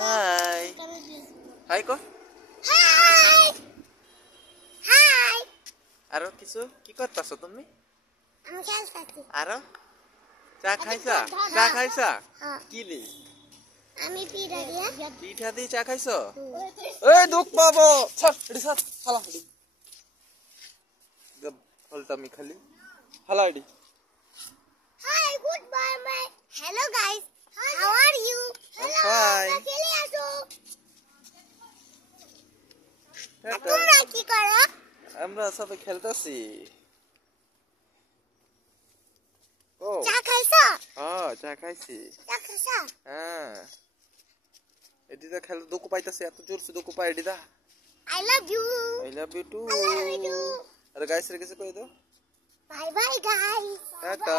High high কো high high আরো কিছু কি করতাছো তুমি আমি খেলতেছি আরো চা খাইছা চা খাইছা কি দি আমি পিঠা দি চা খাইছো এই দুঃখ পাবো ছাড় এডি ছাড় হালা এডি গব ফলতামি খালি হালা এডি hi good bye bye hello guys how are you fine. খেলে আসো তোমরা কি করো আমরা সবাই খেলতাছি ও চা খাইছো চা খাইছি চা খাইছো হ্যাঁ এদিকে খেল দুঃখ পাইতাছে এত জোরসে দুঃখ পাই এদিদা I love you I love you too I love you too. আরে গাইস রে কিছু কই দাও বাই বাই গাইস টাটা